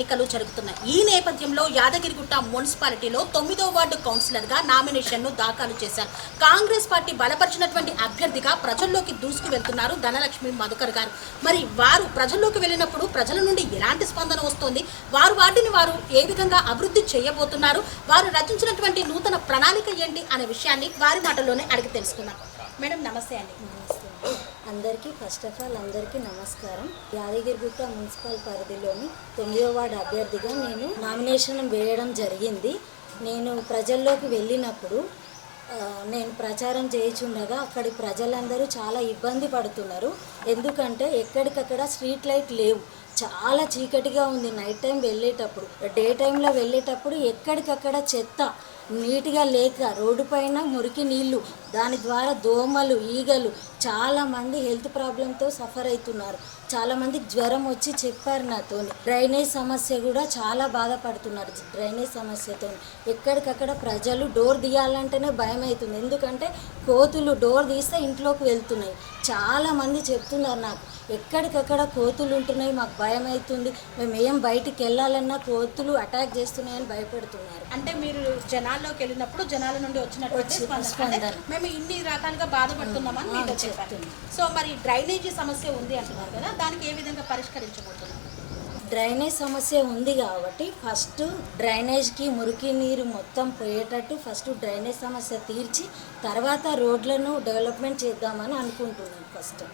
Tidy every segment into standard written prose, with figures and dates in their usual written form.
ఎన్నికలు జరుగుతున్నాయి. ఈ నేపథ్యంలో యాదగిరిగుట్ట మున్సిపాలిటీలో 9వ వార్డు కౌన్సిలర్గా నామినేషన్ను దాఖలు చేశారు. కాంగ్రెస్ పార్టీ బలపరిచినటువంటి అభ్యర్థిగా ప్రజల్లోకి దూసుకు వెళ్తున్నారు ధనలక్ష్మి మధుకర్ గారు. మరి వారు ప్రజల్లోకి వెళ్ళినప్పుడు ప్రజల నుండి ఎలాంటి స్పందన వస్తుంది, వారు వాటిని వారు ఏ విధంగా అభివృద్ధి చేయబోతున్నారు, వారు రచించినటువంటి నూతన ప్రణాళిక ఏంటి అనే విషయాన్ని వారి మాటల్లోనే అడిగి తెలుసుకుందాం. మేడం నమస్తే అండి. అందరికీ ఫస్ట్ ఆఫ్ ఆల్ అందరికీ నమస్కారం. యాదగిరిగుట్ట మున్సిపల్ పరిధిలోని 9వ వార్డు అభ్యర్థిగా నేను నామినేషన్ వేయడం జరిగింది. నేను ప్రజల్లోకి వెళ్ళినప్పుడు నేను ప్రచారం చేయించుండగా అక్కడి ప్రజలందరూ చాలా ఇబ్బంది పడుతున్నారు. ఎందుకంటే ఎక్కడికక్కడ స్ట్రీట్ లైట్ లేవు, చాలా చీకటిగా ఉంది. నైట్ టైం వెళ్ళేటప్పుడు, డే టైంలో వెళ్ళేటప్పుడు ఎక్కడికక్కడ చెత్త నీట్గా లేక రోడ్డు పైన మురికి నీళ్లు, దాని ద్వారా దోమలు, ఈగలు, చాలామంది హెల్త్ ప్రాబ్లంతో సఫర్ అవుతున్నారు. చాలామంది జ్వరం వచ్చి చెప్పారు నాతో. డ్రైనేజ్ సమస్య కూడా చాలా బాధపడుతున్నారు. డ్రైనేజ్ సమస్యతో ఎక్కడికక్కడ ప్రజలు డోర్ తీయాలంటేనే భయం అవుతుంది. ఎందుకంటే కోతులు డోర్ తీస్తే ఇంట్లోకి వెళ్తున్నాయి. చాలామంది చెప్తున్నారు నాకు, ఎక్కడికక్కడ కోతులు ఉంటున్నాయి, మాకు భయం అవుతుంది, మేము ఏం బయటికి వెళ్ళాలన్నా కోతులు అటాక్ చేస్తున్నాయని భయపడుతున్నారు. అంటే మీరు జనాల్లోకి వెళ్ళినప్పుడు జనాల నుండి వచ్చినటువంటి స్పందన, మేము ఇన్ని రకాలుగా బాధపడుతున్నామని మీతో చెప్పారు. సో మరి డ్రైనేజీ సమస్య ఉంది అంటున్నారు కదా, దానికి ఏ విధంగా పరిష్కరించబోతున్నారు? డ్రైనేజ్ సమస్య ఉంది కాబట్టి ఫస్ట్ డ్రైనేజ్కి మురికి నీరు మొత్తం పోయేటట్టు ఫస్ట్ డ్రైనేజ్ సమస్య తీర్చి తర్వాత రోడ్లను డెవలప్మెంట్ చేద్దామని అనుకుంటున్నాను ఫస్ట్.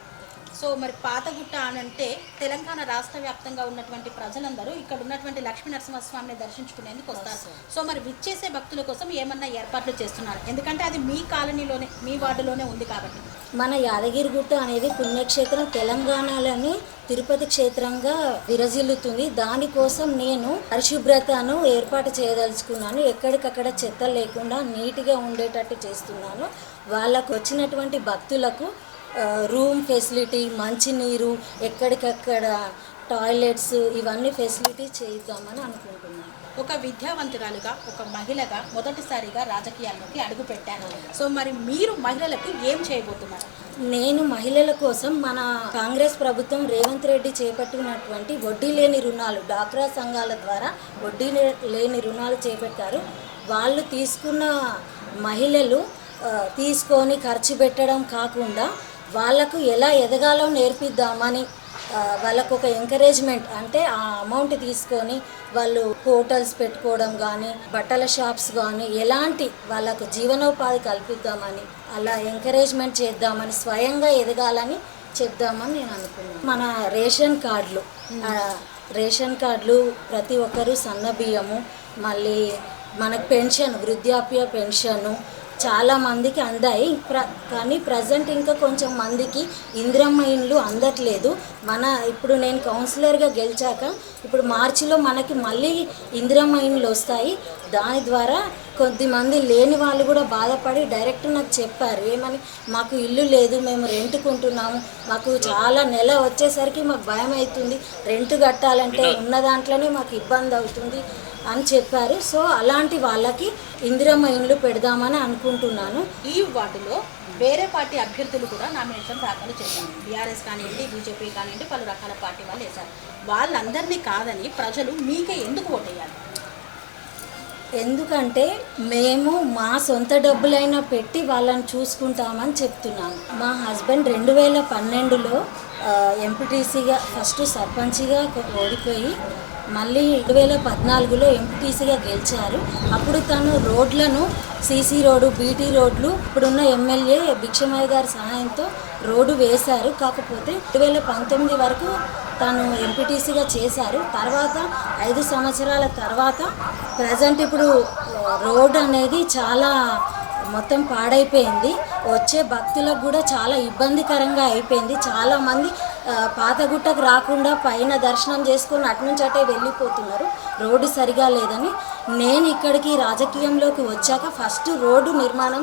సో మరి పాతగుట్ట అని అంటే తెలంగాణ రాష్ట్ర వ్యాప్తంగా ఉన్నటువంటి ప్రజలందరూ ఇక్కడ ఉన్నటువంటి లక్ష్మీ నరసింహస్వామిని దర్శించుకునేందుకు వస్తారు. సో మరి విచ్చేసే భక్తుల కోసం ఏమన్నా ఏర్పాట్లు చేస్తున్నారు? ఎందుకంటే అది మీ కాలనీలోనే, మీ వార్డులోనే ఉంది కాబట్టి. మన యాదగిరిగుట్ట అనేది పుణ్యక్షేత్రం, తెలంగాణలోని తిరుపతి క్షేత్రంగా విరజిల్లుతుంది. దానికోసం నేను పరిశుభ్రతను ఏర్పాటు చేయదలుచుకున్నాను. ఎక్కడికక్కడ చెత్త లేకుండా నీట్గా ఉండేటట్టు చేస్తున్నాను. వాళ్ళకు వచ్చినటువంటి భక్తులకు రూమ్ ఫెసిలిటీ, మంచినీరు, ఎక్కడికక్కడ టాయిలెట్స్, ఇవన్నీ ఫెసిలిటీ చేద్దామని అనుకుంటున్నాను. ఒక విద్యావంతురాలుగా, ఒక మహిళగా మొదటిసారిగా రాజకీయాల్లోకి అడుగు పెట్టాను. సో మరి మీరు మహిళలకు ఏం చేయబోతున్నారు? నేను మహిళల కోసం మన కాంగ్రెస్ ప్రభుత్వం రేవంత్ రెడ్డి చేపట్టినటువంటి వడ్డీ లేని రుణాలు, డాక్రా సంఘాల ద్వారా వడ్డీ లేని రుణాలు చేపట్టారు. వాళ్ళు తీసుకున్న మహిళలు తీసుకొని ఖర్చు పెట్టడం కాకుండా వాళ్ళకు ఎలా ఎదగాలో నేర్పిద్దామని, వాళ్ళకు ఒక ఎంకరేజ్మెంట్, అంటే ఆ అమౌంట్ తీసుకొని వాళ్ళు హోటల్స్ పెట్టుకోవడం కానీ, బట్టల షాప్స్ కానీ, ఎలాంటి వాళ్ళకు జీవనోపాధి కల్పిద్దామని, అలా ఎంకరేజ్మెంట్ చేద్దామని, స్వయంగా ఎదగాలని చెప్దామని నేను అనుకున్నాను. మన రేషన్ కార్డులు ప్రతి ఒక్కరూ సన్న బియ్యము, మళ్ళీ మనకు పెన్షన్, వృద్ధాప్య పెన్షను చాలామందికి అందాయి. కానీ ప్రజెంట్ ఇంకా కొంచెం మందికి ఇందిరమ్మ ఇండ్లు అందట్లేదు. ఇప్పుడు నేను కౌన్సిలర్గా గెలిచాక ఇప్పుడు మార్చిలో మనకి మళ్ళీ ఇందిరమ్మ ఇండ్లు వస్తాయి. దాని ద్వారా కొద్దిమంది లేని వాళ్ళు కూడా బాధపడి డైరెక్ట్ నాకు చెప్పారు, ఏమని, మాకు ఇల్లు లేదు, మేము రెంట్కుంటున్నాము, మాకు చాలా నెల వచ్చేసరికి మాకు భయం అవుతుంది, రెంట్ కట్టాలంటే ఉన్న దాంట్లోనే మాకు ఇబ్బంది అవుతుంది అని చెప్పారు. సో అలాంటి వాళ్ళకి ఇందిరమ్మ ఇండ్లు పెడదామని అనుకుంటున్నాను. ఈ వార్డులో వేరే పార్టీ అభ్యర్థులు కూడా నామినేషన్ దాఖలు చేశారు. బీఆర్ఎస్ కానివ్వండి, బీజేపీ కానివ్వండి, పలు రకాల పార్టీ వాళ్ళు వేశారు. వాళ్ళందరినీ కాదని ప్రజలు మీకే ఎందుకు ఓటేయాలి? ఎందుకంటే మేము మా సొంత డబ్బులైనా పెట్టి వాళ్ళని చూసుకుంటామని చెప్తున్నాను. మా హస్బెండ్ 2012లో ఎంపీటీసీగా, ఫస్ట్ సర్పంచ్గా ఓడిపోయి మళ్ళీ 2014లో ఎంపీటీసీగా గెలిచారు. అప్పుడు తను రోడ్లను, సీసీ రోడ్డు, బీటీ రోడ్లు ఇప్పుడున్న ఎమ్మెల్యే భిక్షమయ్య గారి సహాయంతో రోడ్డు వేశారు. కాకపోతే 2019 వరకు తను ఎంపీటీసీగా చేశారు. తర్వాత 5 సంవత్సరాల తర్వాత ప్రజెంట్ ఇప్పుడు రోడ్ అనేది చాలా మొత్తం పాడైపోయింది. వచ్చే భక్తులకు కూడా చాలా ఇబ్బందికరంగా అయిపోయింది. చాలామంది పాతగుట్టకు రాకుండా పైన దర్శనం చేసుకొని అటు నుంచి అటే వెళ్ళిపోతున్నారు, రోడ్డు సరిగా లేదని. నేను ఇక్కడికి రాజకీయంలోకి వచ్చాక ఫస్ట్ రోడ్డు నిర్మాణం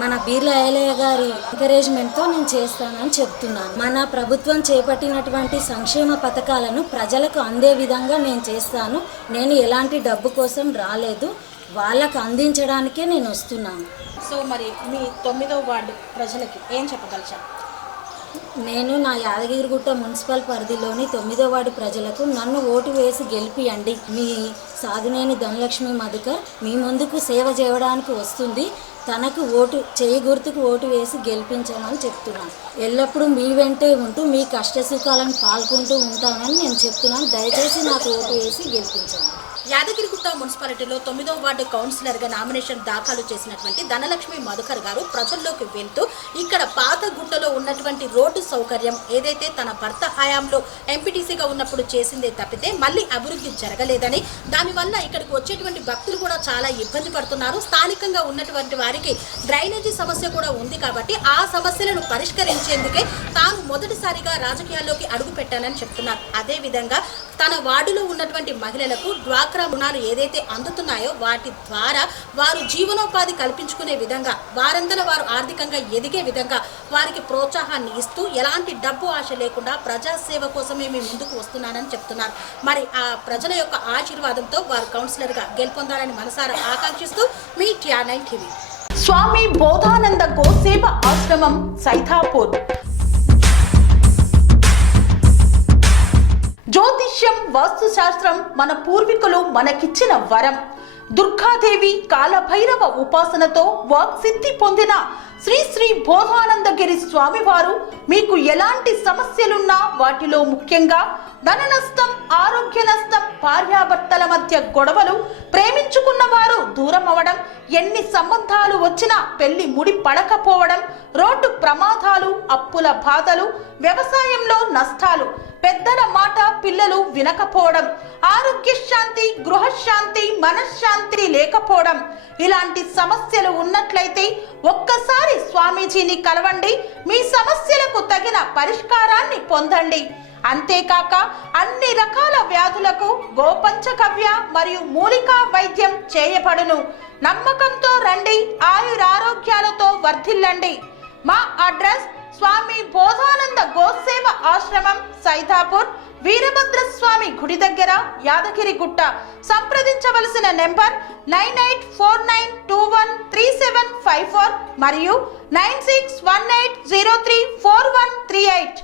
మన బీర్లా ఐలయ్య గారి ఎంకరేజ్మెంట్తో నేను చేస్తానని చెప్తున్నాను. మన ప్రభుత్వం చేపట్టినటువంటి సంక్షేమ పథకాలను ప్రజలకు అందే విధంగా నేను చేస్తాను. నేను ఎలాంటి డబ్బు కోసం రాలేదు, వాళ్ళకు అందించడానికే నేను వస్తున్నాను. సో మరి మీ 9వ వార్డు ప్రజలకి ఏం చెప్పగలిచారు? నేను నా యాదగిరిగుట్ట మున్సిపల్ పరిధిలోని 9వ వార్డు ప్రజలకు నన్ను ఓటు వేసి గెలిపియండి. మీ సాధునేని ధనలక్ష్మి మధుకర్ మీ ముందుకు సేవ చేయడానికి వస్తుంది. తనకు చేయి గుర్తుకు ఓటు వేసి గెలిపించమని చెప్తున్నాను. ఎల్లప్పుడూ మీ వెంటే ఉంటూ మీ కష్టసుఖాలను పాల్గొంటూ ఉంటానని నేను చెప్తున్నాను. దయచేసి నాకు ఓటు వేసి గెలిపించండి. యాదగిరిగుట్ట మున్సిపాలిటీలో 9వ వార్డు కౌన్సిలర్గా నామినేషన్ దాఖలు చేసినటువంటి ధనలక్ష్మి మధుకర్ గారు ప్రజల్లోకి వెళ్తూ ఇక్కడ పాత గుట్టలో ఉన్నటువంటి రోడ్డు సౌకర్యం ఏదైతే తన భర్త హయాంలో ఎంపీటీసీగా ఉన్నప్పుడు చేసిందే తప్పితే మళ్ళీ అభివృద్ధి జరగలేదని, దానివల్ల ఇక్కడికి వచ్చేటువంటి భక్తులు కూడా చాలా ఇబ్బంది పడుతున్నారు. స్థానికంగా ఉన్నటువంటి వారికి డ్రైనేజీ సమస్య కూడా ఉంది కాబట్టి ఆ సమస్యలను పరిష్కరించేందుకే తాను మొదటిసారిగా రాజకీయాల్లోకి అడుగు పెట్టానని చెప్తున్నారు. అదేవిధంగా తన వార్డులో ఉన్నటువంటి మహిళలకు డ్వాక్రా రుణాలు ఏదైతే అందుతున్నాయో వాటి ద్వారా వారు జీవనోపాధి కల్పించుకునే విధంగా, వారందరూ వారు ఆర్థికంగా ఎదిగే విధంగా వారికి ప్రోత్సాహాన్ని ఇస్తూ ఎలాంటి డబ్బు ఆశ లేకుండా ప్రజాసేవ కోసమే మేము ముందుకు వస్తున్నానని చెప్తున్నారు. మరి ఆ ప్రజల యొక్క ఆశీర్వాదంతో వారు కౌన్సిలర్గా గెలుపొందాలని మనసారా ఆకాంక్షిస్తూ మీ TR9 టీవీ. స్వామి బోధానంద గోసేవ ఆశ్రమం సైథాపూర్. జ్యోతిష్యం, వాస్తుశాస్త్రం మన పూర్వీకులు మనకిచ్చిన వరం. దుర్గాదేవి, కాలభైరవ ఉపాసనతో వాక్సిద్ధి పొందిన శ్రీ శ్రీ బోధానందగిరి స్వామివారు మీకు ఎలాంటి సమస్యలున్నా, వాటిలో ముఖ్యంగా ధన నష్టం, ఆరోగ్య నష్టం, భార్యాభర్తల మధ్య గొడవలు, ప్రేమించుకున్న వారు దూరం అవడం, ఎన్ని సంబంధాలు వచ్చినా పెళ్లి ముడి పడకపోవడం, రోడ్డు ప్రమాదాలు, అప్పుల బాధలు, వ్యవసాయంలో నష్టాలు, పెద్దల మాట పిల్లలు వినకపోవడం, ఆరోగ్య శాంతి, గృహశాంతి, మనశ్శాంతి లేకపోవడం, ఇలాంటి సమస్యలు ఉన్నట్లయితే ఒక్కసారి స్వామీజీని కలవండి. మీ సమస్యలకు తగిన పరిష్కారాన్ని పొందండి. అంతేకాక అన్ని రకాల వ్యాధులకు గోపంచకవ్య మరియు మూలికా వైద్యం చేయబడును. నమ్మకంతో రండి, ఆయురారోగ్యాలతో వర్ధిల్లండి. మా అడ్రస్ స్వామి బోధానంద గోసేవ ఆశ్రమం, సైథాపూర్, వీరభద్రస్వామి గుడి దగ్గర, యాదగిరిగుట్ట. సంప్రదించవలసిన నెంబర్ 9849213754 మరియు 9618034138.